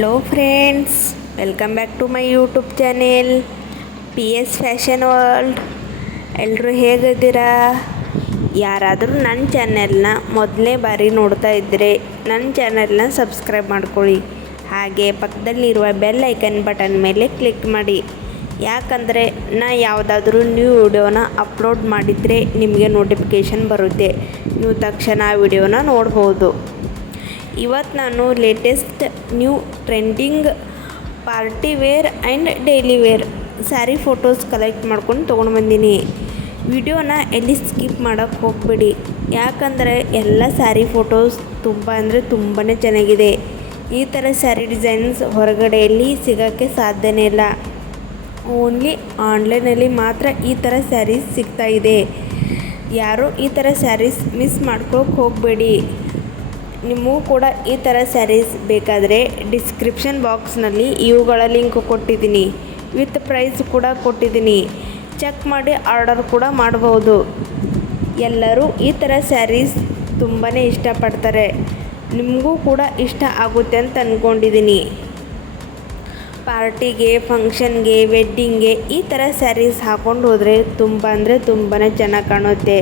Hello friends, welcome back to my YouTube channel P S fashion world. ಎಲ್ಲರೂ ಹೇಗಿದ್ದೀರಾ? ಯಾರಾದರೂ ನನ್ನ ಚಾನೆಲ್ನ ಮೊದಲನೇ ಬಾರಿ ನೋಡ್ತಾ ಇದ್ದರೆ ನನ್ನ ಚಾನೆಲ್ನ ಸಬ್ಸ್ಕ್ರೈಬ್ ಮಾಡ್ಕೊಳ್ಳಿ. ಹಾಗೆ ಪಕ್ಕದಲ್ಲಿರುವ ಬೆಲ್ ಐಕನ್ ಬಟನ್ ಮೇಲೆ ಕ್ಲಿಕ್ ಮಾಡಿ. ಯಾಕಂದರೆ ನಾ ಯಾವುದಾದ್ರೂ ನ್ಯೂ ವಿಡಿಯೋನ ಅಪ್ಲೋಡ್ ಮಾಡಿದರೆ ನಿಮಗೆ ನೋಟಿಫಿಕೇಷನ್ ಬರುತ್ತೆ. ನೀವು ತಕ್ಷಣ ಆ ವಿಡಿಯೋನ ನೋಡ್ಬೋದು. ಇವತ್ತು ನಾನು latest new trending party wear and daily wear sari photos collect ಮಾಡ್ಕೊಂಡು ತೊಗೊಂಡು ಬಂದೀನಿ. ವಿಡಿಯೋನ ಎಲ್ಲಿ ಸ್ಕಿಪ್ ಮಾಡೋಕ್ಕೆ ಹೋಗಬೇಡಿ. ಯಾಕಂದರೆ ಎಲ್ಲ ಸ್ಯಾರಿ ಫೋಟೋಸ್ ತುಂಬಾ ಚೆನ್ನಾಗಿದೆ. ಈ ಥರ ಸ್ಯಾರಿ ಡಿಸೈನ್ಸ್ ಹೊರಗಡೆಯಲ್ಲಿ ಸಿಗೋಕ್ಕೆ ಸಾಧ್ಯನೇ ಇಲ್ಲ. ಓನ್ಲಿ ಆನ್ಲೈನಲ್ಲಿ ಮಾತ್ರ ಈ ಥರ ಸ್ಯಾರೀಸ್ ಸಿಗ್ತಾಯಿದೆ. ಯಾರೂ ಈ ಥರ ಸ್ಯಾರೀಸ್ ಮಿಸ್ ಮಾಡ್ಕೊಳಕ್ಕೆ ಹೋಗಬೇಡಿ. ನಿಮಗೂ ಕೂಡ ಈ ಥರ ಸ್ಯಾರೀಸ್ ಬೇಕಾದರೆ ಡಿಸ್ಕ್ರಿಪ್ಷನ್ ಬಾಕ್ಸ್ನಲ್ಲಿ ಇವುಗಳ ಲಿಂಕ್ ಕೊಟ್ಟಿದ್ದೀನಿ. ವಿತ್ ಪ್ರೈಸ್ ಕೂಡ ಕೊಟ್ಟಿದ್ದೀನಿ. ಚೆಕ್ ಮಾಡಿ ಆರ್ಡರ್ ಕೂಡ ಮಾಡ್ಬೋದು. ಎಲ್ಲರೂ ಈ ಥರ ಸ್ಯಾರೀಸ್ ತುಂಬಾ ಇಷ್ಟಪಡ್ತಾರೆ. ನಿಮಗೂ ಕೂಡ ಇಷ್ಟ ಆಗುತ್ತೆ ಅಂತ ಅಂದ್ಕೊಂಡಿದ್ದೀನಿ. ಪಾರ್ಟಿಗೆ, ಫಂಕ್ಷನ್ಗೆ, ವೆಡ್ಡಿಂಗ್ಗೆ ಈ ಥರ ಸ್ಯಾರೀಸ್ ಹಾಕ್ಕೊಂಡು ಹೋದರೆ ತುಂಬಾ ಚೆನ್ನಾಗಿ ಕಾಣುತ್ತೆ.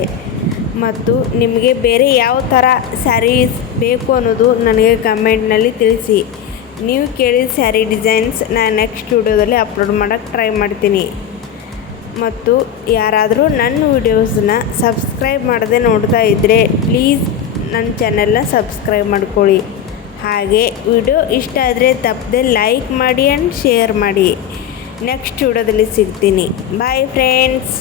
ಮತ್ತು ನಿಮಗೆ ಬೇರೆ ಯಾವ ಥರ ಸ್ಯಾರೀಸ್ ಬೇಕು ಅನ್ನೋದು ನನಗೆ ಕಮೆಂಟ್ನಲ್ಲಿ ತಿಳಿಸಿ. ನೀವು ಕೇಳಿದ ಸ್ಯಾರಿ ಡಿಸೈನ್ಸ್ ನಾನು ನೆಕ್ಸ್ಟ್ ವಿಡಿಯೋದಲ್ಲಿ ಅಪ್ಲೋಡ್ ಮಾಡೋಕ್ಕೆ ಟ್ರೈ ಮಾಡ್ತೀನಿ. ಮತ್ತು ಯಾರಾದರೂ ನನ್ನ ವಿಡಿಯೋಸನ್ನ ಸಬ್ಸ್ಕ್ರೈಬ್ ಮಾಡದೆ ನೋಡ್ತಾ ಇದ್ದರೆ ಪ್ಲೀಸ್ ನನ್ನ ಚಾನೆಲ್ನ ಸಬ್ಸ್ಕ್ರೈಬ್ ಮಾಡ್ಕೊಳ್ಳಿ. ಹಾಗೆ ವಿಡಿಯೋ ಇಷ್ಟ ಆದರೆ ತಪ್ಪದೆ ಲೈಕ್ ಮಾಡಿ ಆ್ಯಂಡ್ ಶೇರ್ ಮಾಡಿ. ನೆಕ್ಸ್ಟ್ ವಿಡಿಯೋದಲ್ಲಿ ಸಿಗ್ತೀನಿ. Bye friends.